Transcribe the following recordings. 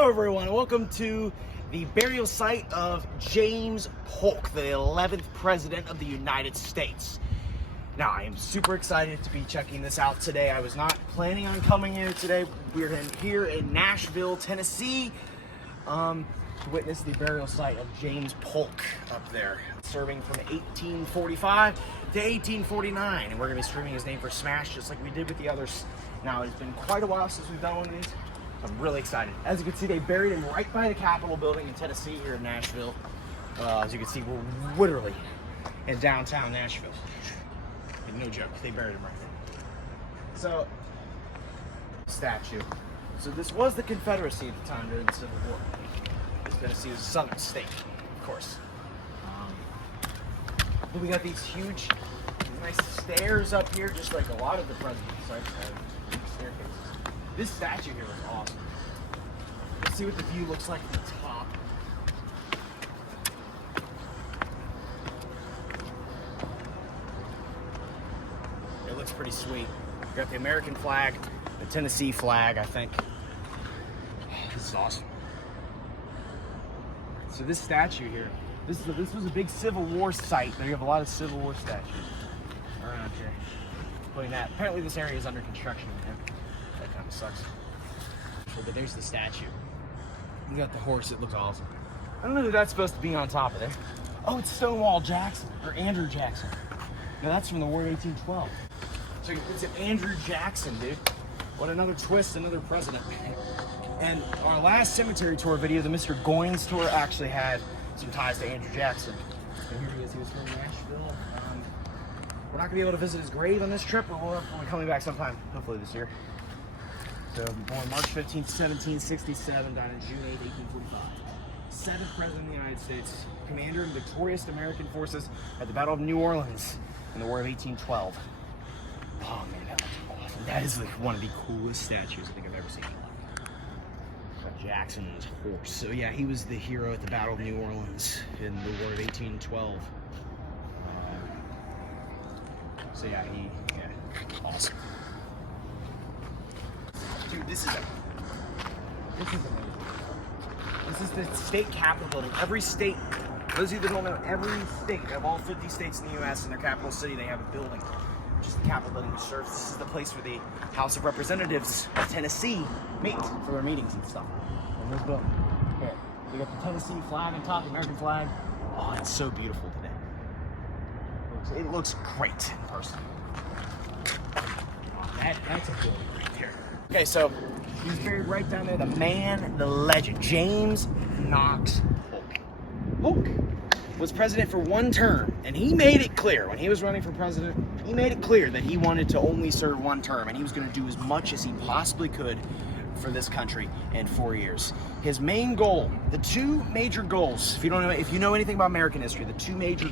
Hello everyone, welcome to the burial site of James Polk, the 11th President of the United States. Now, I am super excited to be checking this out today. I was not planning on coming here today. We're here in Nashville, Tennessee, to witness the burial site of James Polk up there, serving from 1845 to 1849. And we're going to be streaming his name for Smash, just like we did with the others. Now, it's been quite a while since we've done one of these. I'm really excited. As you can see, they buried him right by the Capitol building in Tennessee here in Nashville. As you can see, we're literally in downtown Nashville. And no joke, they buried him right there. So, statue. So this was the Confederacy at the time during the Civil War. Tennessee was a southern state, of course. But we got these huge, nice stairs up here, just like a lot of the presidents' sites have staircases. This statue here is awesome. Let's see what the view looks like from the top. It looks pretty sweet. We got the American flag, the Tennessee flag, I think. This is awesome. So this statue here, this was a big Civil War site. There you have a lot of Civil War statues around here. Putting that. Apparently this area is under construction. That kind of sucks. But there's the statue. You got the horse. It looks awesome. I don't know who that's supposed to be on top of there. Oh, it's Stonewall Jackson, or Andrew Jackson. No, that's from the War of 1812. So it's an Andrew Jackson, dude. What another twist, another president. And our last cemetery tour video, the Mr. Goins tour, actually had some ties to Andrew Jackson. And here he is. He was from Nashville. We're not going to be able to visit his grave on this trip, but we'll be coming back sometime, hopefully this year. So, born March 15th, 1767, died on June 8th, 1845. 7th President of the United States, commander of victorious American forces at the Battle of New Orleans in the War of 1812. Oh man, that looks awesome. That is like one of the coolest statues I think I've ever seen. Jackson and his horse. So yeah, he was the hero at the Battle of New Orleans in the War of 1812. So yeah, awesome. Dude, this is amazing. This is the state capitol building. Every state, those of you that don't know, every state of all 50 states in the U.S. in their capital city, they have a building, which is the Capitol building, which serves. This is the place where the House of Representatives of Tennessee meet for their meetings and stuff. And this building, here, we got the Tennessee flag on top, the American flag. Oh, it's so beautiful today. It looks great in person. That's a building right there. Okay, so he's buried right down there. The man, the legend, James Knox Polk. Polk was president for one term, and he made it clear when he was running for president, he made it clear that he wanted to only serve one term, and he was going to do as much as he possibly could for this country in 4 years. His main goal, the two major goals, if you know anything about American history, the two major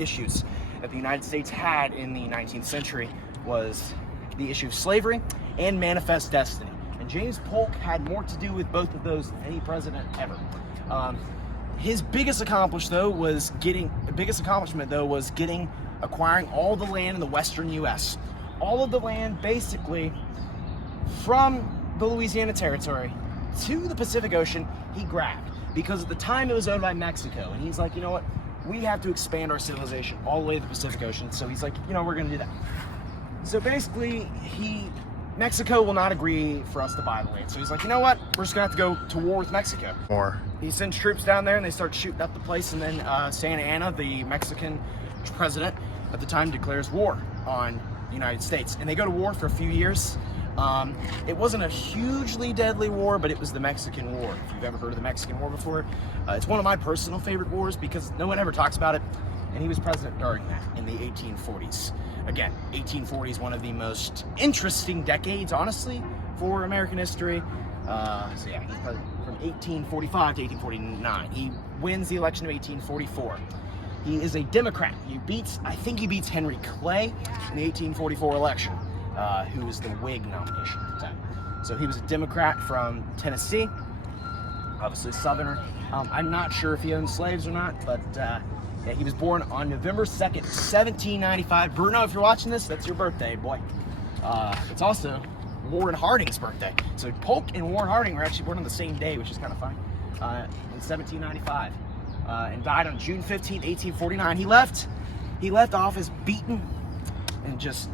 issues that the United States had in the 19th century was the issue of slavery and manifest destiny. And James Polk had more to do with both of those than any president ever. His biggest accomplishment was acquiring all the land in the western U.S. All of the land, basically, from the Louisiana Territory to the Pacific Ocean, he grabbed. Because at the time it was owned by Mexico. And he's like, you know what? We have to expand our civilization all the way to the Pacific Ocean. So he's like, you know, we're going to do that. So basically, Mexico will not agree for us to buy the land. So he's like, you know what? We're just going to have to go to war with Mexico. He sends troops down there and they start shooting up the place. And then Santa Anna, the Mexican president at the time, declares war on the United States. And they go to war for a few years. It wasn't a hugely deadly war, but it was the Mexican War. If you've ever heard of the Mexican War before, it's one of my personal favorite wars because no one ever talks about it. And he was president during that in the 1840s. Again, 1840 is one of the most interesting decades, honestly, for American history. So yeah, he's president from 1845 to 1849. He wins the election of 1844. He is a Democrat. I think he beats Henry Clay in the 1844 election, who was the Whig nomination at the time. So he was a Democrat from Tennessee, obviously Southerner. I'm not sure if he owned slaves or not, but yeah, he was born on November 2nd, 1795. Bruno, if you're watching this, that's your birthday, boy. It's also Warren Harding's birthday. So Polk and Warren Harding were actually born on the same day, which is kind of funny, in 1795, and died on June 15, 1849. He left office beaten and just,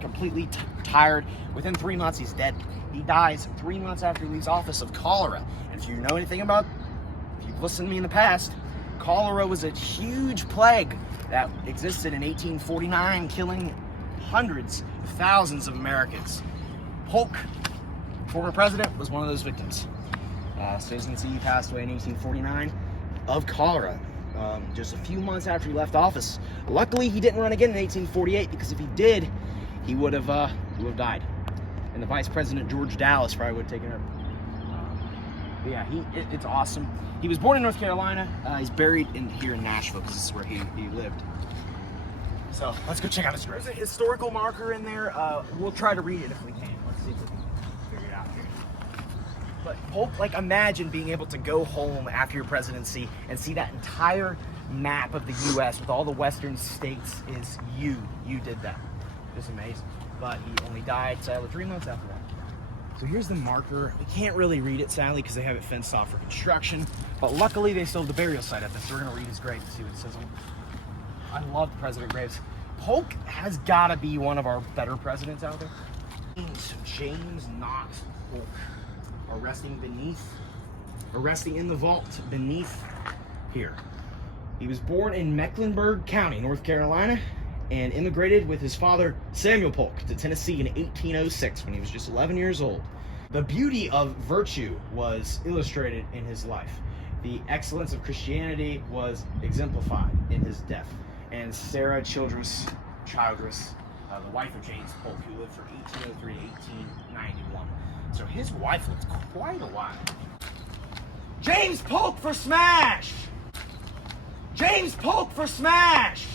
completely tired. Within 3 months, he's dead. He dies 3 months after he leaves office of cholera. And if you know anything about, if you've listened to me in the past, cholera was a huge plague that existed in 1849, killing hundreds of thousands of Americans. Polk, former president, was one of those victims. So as you can see, he passed away in 1849 of cholera, just a few months after he left office. Luckily, he didn't run again in 1848, because if he did, he would have died. And the vice president, George Dallas, probably would have taken over. But yeah, it's awesome. He was born in North Carolina. He's buried here in Nashville, because this is where he lived. So let's go check out his grave. There's a historical marker in there. We'll try to read it if we can. Let's see if we can figure it out here. But Polk, imagine being able to go home after your presidency and see that entire map of the U.S. with all the western states is you. You did that. Just amazing. But he only died, sadly, 3 months after that. So here's the marker. We can't really read it, sadly, because they have it fenced off for construction. But luckily, they still have the burial site up there, so we're going to read his grave and see what it says on it. I love President graves. Polk has got to be one of our better presidents out there. James Polk, resting in the vault beneath here. He was born in Mecklenburg County, North Carolina, and immigrated with his father, Samuel Polk, to Tennessee in 1806 when he was just 11 years old. The beauty of virtue was illustrated in his life. The excellence of Christianity was exemplified in his death. And Sarah Childress, the wife of James Polk, who lived from 1803 to 1891. So his wife lived quite a while. James Polk for smash! James Polk for smash!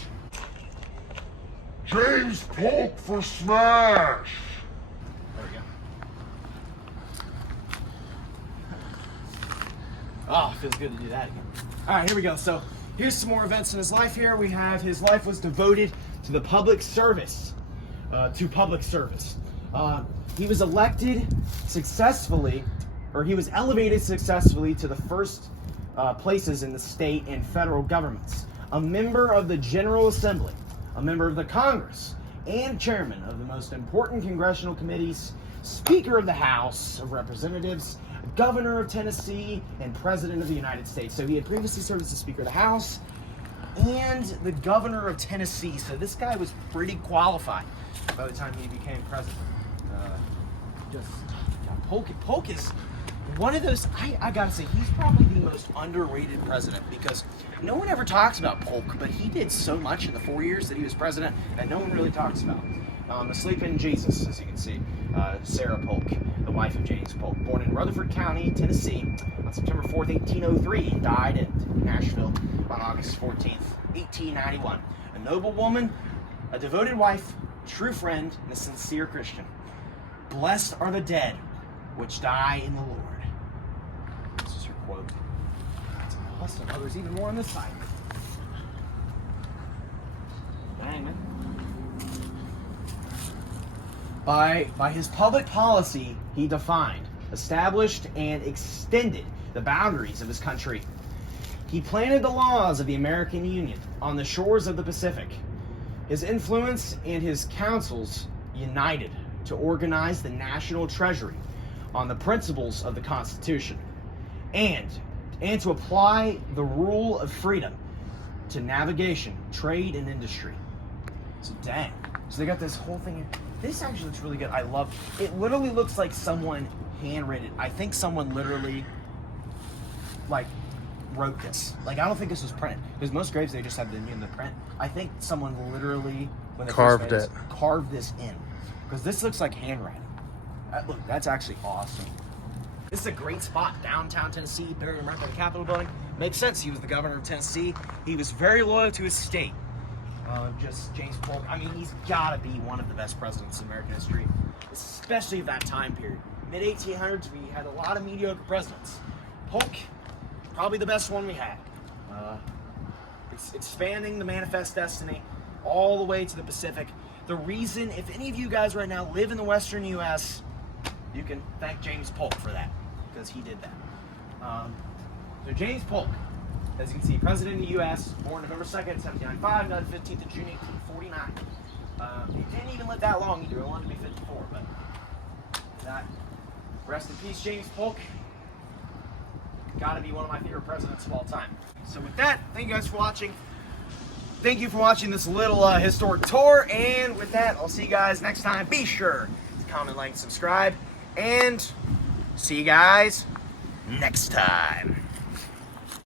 James Polk for smash! There we go. Oh, feels good to do that again. All right, here we go. So here's some more events in his life here. We have his life was devoted to the public service, he was elected successfully, or he was elevated successfully to the first places in the state and federal governments. A member of the General Assembly, a member of the Congress, and chairman of the most important congressional committees, Speaker of the House of Representatives, Governor of Tennessee, and President of the United States. So he had previously served as the Speaker of the House and the Governor of Tennessee. So this guy was pretty qualified by the time he became president. Polk is one of those, I gotta say, he's probably the most underrated president, because no one ever talks about Polk, but he did so much in the 4 years that he was president that no one really talks about. Asleep in Jesus, as you can see, Sarah Polk, the wife of James Polk, born in Rutherford County, Tennessee, on September 4th, 1803, died at Nashville on August 14th, 1891. A noble woman, a devoted wife, true friend, and a sincere Christian. Blessed are the dead which die in the Lord. This is her quote. That's awesome. Oh, there's even more on this side. Dang, man. By his public policy, he defined, established, and extended the boundaries of his country. He planted the laws of the American Union on the shores of the Pacific. His influence and his councils united to organize the national treasury on the principles of the Constitution, and to apply the rule of freedom to navigation, trade, and industry. So dang. So they got this whole thing in. This actually looks really good. I love it. It literally looks like someone handwritten. I think someone literally wrote this. I don't think this was printed, because most graves they just have the print. I think someone literally, when they carved this in, because this looks like handwriting. Look, that's actually awesome. This is a great spot, downtown Tennessee, buried right by the Capitol building. Makes sense. He was the governor of Tennessee. He was very loyal to his state. Just James Polk. I mean, he's got to be one of the best presidents in American history, especially of that time period. Mid-1800s, we had a lot of mediocre presidents. Polk, probably the best one we had. Expanding the manifest destiny all the way to the Pacific. The reason, if any of you guys right now live in the Western U.S., you can thank James Polk for that, because he did that. So James Polk, as you can see, President of the U.S., born November 2nd, 1795, died 15th of June, 1849. He didn't even live that long either. He wanted to be 54, but that. Rest in peace, James Polk. Gotta be one of my favorite presidents of all time. So with that, thank you guys for watching. Thank you for watching this little historic tour. And with that, I'll see you guys next time. Be sure to comment, like, subscribe, and see you guys next time.